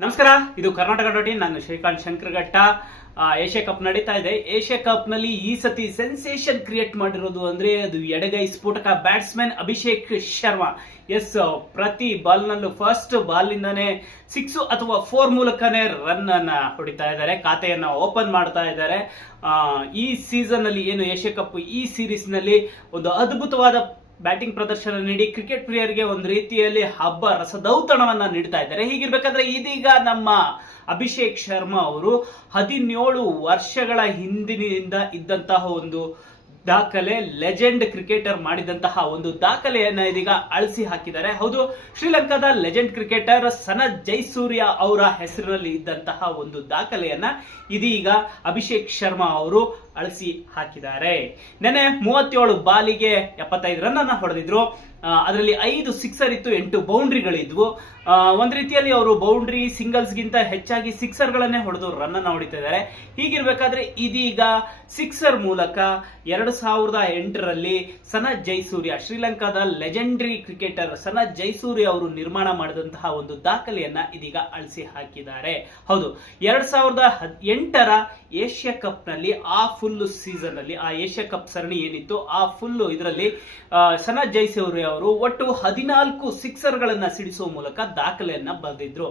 ನಮಸ್ಕಾರ, ಇದು Karnataka dot in. ನಾನು ಶ್ರೀಕಾಂತ್ ಶಂಕರಘಟ್ಟ. ಏಷ್ಯಾ ಕಪ್ ನಡೀತಾ ಇದೆ. ಏಷ್ಯಾ ಕಪ್ ನಲ್ಲಿ ಈ ಸತಿ ಸೆನ್ಸೇಷನ್ ಕ್ರಿಯೇಟ್ ಮಾಡಿರೋದು ಅಂದ್ರೆ ಅದು ಎಡಗೈ ಸ್ಫೋಟಕ ಬ್ಯಾಟ್ಸ್ಮನ್ ಅಭಿಷೇಕ್ ಶರ್ಮಾ. ಎಸ್, ಪ್ರತಿ ಬಾಲ್ ನಲ್ಲೂ ಫಸ್ಟ್ ಬಾಲ್ ಇಂದಾನೆ 6 ಅಥವಾ 4 ಮೂಲಕನೇ ರನ್ ಅನ್ನ ಹೊಡಿತಾ ಇದ್ದಾರೆ, ಖಾತೆಯನ್ನ ಓಪನ್ ಮಾಡ್ತಾ ಇದ್ದಾರೆ. ಈ ಸೀಸನ್ ಅಲ್ಲಿ ಏನು ಏಷ್ಯಾ ಕಪ್ ಈ ಸೀರೀಸ್ ನಲ್ಲಿ ಒಂದು ಅದ್ಭುತವಾದ ಬ್ಯಾಟಿಂಗ್ ಪ್ರದರ್ಶನ ನೀಡಿ ಕ್ರಿಕೆಟ್ ಪ್ರಿಯರಿಗೆ ಒಂದು ರೀತಿಯಲ್ಲಿ ಹಬ್ಬ ರಸದೌತಣವನ್ನ ನೀಡ್ತಾ ಇದ್ದಾರೆ. ಹೀಗಿರ್ಬೇಕಾದ್ರೆ ಇದೀಗ ನಮ್ಮ ಅಭಿಷೇಕ್ ಶರ್ಮಾ ಅವರು 17 ವರ್ಷಗಳ ಹಿಂದಿನಿಂದ ಇದ್ದಂತಹ ಒಂದು ದಾಖಲೆ, ಲೆಜೆಂಡ್ ಕ್ರಿಕೆಟರ್ ಮಾಡಿದಂತಹ ಒಂದು ದಾಖಲೆಯನ್ನ ಇದೀಗ ಅಳಿಸಿ ಹಾಕಿದ್ದಾರೆ. ಹೌದು, ಶ್ರೀಲಂಕಾದ ಲೆಜೆಂಡ್ ಕ್ರಿಕೆಟರ್ ಸನತ್ ಜಯಸೂರ್ಯ ಅವರ ಹೆಸರಿನಲ್ಲಿ ಇದ್ದಂತಹ ಒಂದು ದಾಖಲೆಯನ್ನ ಇದೀಗ ಅಭಿಷೇಕ್ ಶರ್ಮಾ ಅವರು ಅಳಿಸಿ ಹಾಕಿದ್ದಾರೆ. ನೆನೆ 37 ಬಾಲಿಗೆ 75 ರನ್ ಅನ್ನ ಹೊಡೆದಿದ್ರು. ಅದರಲ್ಲಿ 5 ಸಿಕ್ಸರ್ ಇತ್ತು, 8 ಬೌಂಡ್ರಿಗಳಿದ್ವು. ಒಂದ್ ರೀತಿಯಲ್ಲಿ ಅವರು ಬೌಂಡ್ರಿ ಸಿಂಗಲ್ಸ್ ಗಿಂತ ಹೆಚ್ಚಾಗಿ ಸಿಕ್ಸರ್ ಗಳನ್ನೇ ಹೊಡೆದು ರನ್ ಅನ್ನ ಹೊಡಿತಾ ಇದ್ದಾರೆ. ಹೀಗಿರ್ಬೇಕಾದ್ರೆ ಇದೀಗ ಸಿಕ್ಸರ್ ಮೂಲಕ 2008ರಲ್ಲಿ ಸನತ್ ಜಯಸೂರ್ಯ, ಶ್ರೀಲಂಕಾದ ಲೆಜೆಂಡರಿ ಕ್ರಿಕೆಟರ್ ಸನತ್ ಜಯಸೂರ್ಯ ಅವರು ನಿರ್ಮಾಣ ಮಾಡಿದಂತಹ ಒಂದು ದಾಖಲೆಯನ್ನ ಇದೀಗ ಅಳಿಸಿ ಹಾಕಿದ್ದಾರೆ. ಹೌದು, 2008ರ ಏಷ್ಯಾ ಕಪ್ ನಲ್ಲಿ ಆ ಫುಲ್ ಸೀಸನ್ ಅಲ್ಲಿ, ಆ ಏಷ್ಯಾ ಕಪ್ ಸರಣಿ ಏನಿತ್ತು ಆ ಫುಲ್ ಇದರಲ್ಲಿ ಸನತ್ ಜಯಸೂರ್ಯ ಅವರು ಒಟ್ಟು 14 ಸಿಕ್ಸರ್ ಗಳನ್ನ ಸಿಡಿಸುವ ಮೂಲಕ ದಾಖಲೆಯನ್ನ ಬರೆದಿದ್ರು.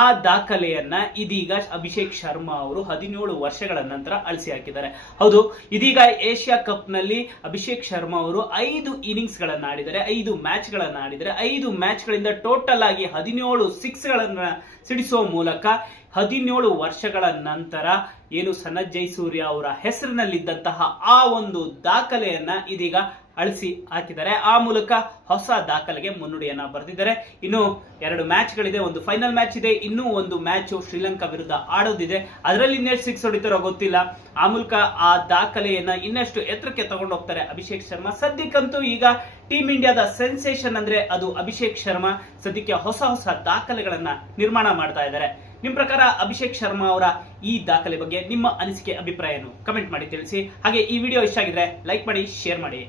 ಆ ದಾಖಲೆಯನ್ನ ಇದೀಗ ಅಭಿಷೇಕ್ ಶರ್ಮಾ ಅವರು 17 ವರ್ಷಗಳ ನಂತರ ಅಳಿಸಿ ಹಾಕಿದ್ದಾರೆ. ಹೌದು, ಇದೀಗ ಏಷ್ಯಾ ಕಪ್ ನಲ್ಲಿ ಅಭಿಷೇಕ್ ಶರ್ಮಾ ಅವರು 5 ಇನ್ನಿಂಗ್ಸ್ ಗಳನ್ನ ಆಡಿದರೆ, 5 ಮ್ಯಾಚ್ ಗಳನ್ನ ಆಡಿದರೆ, 5 ಮ್ಯಾಚ್ ಗಳಿಂದ ಟೋಟಲ್ ಆಗಿ 17 ಸಿಕ್ಸ್ ಗಳನ್ನ ಸಿಡಿಸುವ ಮೂಲಕ 17 ವರ್ಷಗಳ ನಂತರ ಏನು ಸನತ್ ಜಯಸೂರ್ಯ ಅವರ ಹೆಸರಿನಲ್ಲಿದ್ದಂತಹ ಆ ಒಂದು ದಾಖಲೆಯನ್ನ ಇದೀಗ ಅಳಿಸಿ ಹಾಕಿದ್ದಾರೆ. ಆ ಮೂಲಕ ಹೊಸ ದಾಖಲೆಗೆ ಮುನ್ನುಡಿಯನ್ನ ಬರೆದಿದ್ದಾರೆ. ಇನ್ನು 2 ಮ್ಯಾಚ್ ಗಳಿದೆ, ಒಂದು ಫೈನಲ್ ಮ್ಯಾಚ್ ಇದೆ, ಇನ್ನೂ ಒಂದು ಮ್ಯಾಚ್ ಶ್ರೀಲಂಕಾ ವಿರುದ್ಧ ಆಡೋದಿದೆ. ಅದರಲ್ಲಿ ಇನ್ನೆಷ್ಟು ಸಿಕ್ಸ್ ಹೊಡಿತಾರೋ ಗೊತ್ತಿಲ್ಲ. ಆ ಮೂಲಕ ಆ ದಾಖಲೆಯನ್ನ ಇನ್ನಷ್ಟು ಎತ್ತರಕ್ಕೆ ತಗೊಂಡು ಹೋಗ್ತಾರೆ ಅಭಿಷೇಕ್ ಶರ್ಮಾ. ಸದ್ಯಕ್ಕಂತೂ ಈಗ ಟೀಮ್ ಇಂಡಿಯಾದ ಸೆನ್ಸೇಷನ್ ಅಂದ್ರೆ ಅದು ಅಭಿಷೇಕ್ ಶರ್ಮಾ. ಸದ್ಯಕ್ಕೆ ಹೊಸ ದಾಖಲೆಗಳನ್ನ ನಿರ್ಮಾಣ ಮಾಡ್ತಾ ಇದ್ದಾರೆ. ನಿಮ್ ಪ್ರಕಾರ ಅಭಿಷೇಕ್ ಶರ್ಮಾ ಅವರ ಈ ದಾಖಲೆ ಬಗ್ಗೆ ನಿಮ್ಮ ಅನಿಸಿಕೆ, ಅಭಿಪ್ರಾಯವನ್ನು ಕಮೆಂಟ್ ಮಾಡಿ ತಿಳಿಸಿ. ಹಾಗೆ ಈ ವಿಡಿಯೋ ಇಷ್ಟ ಆಗಿದ್ರೆ ಲೈಕ್ ಮಾಡಿ, ಶೇರ್ ಮಾಡಿ.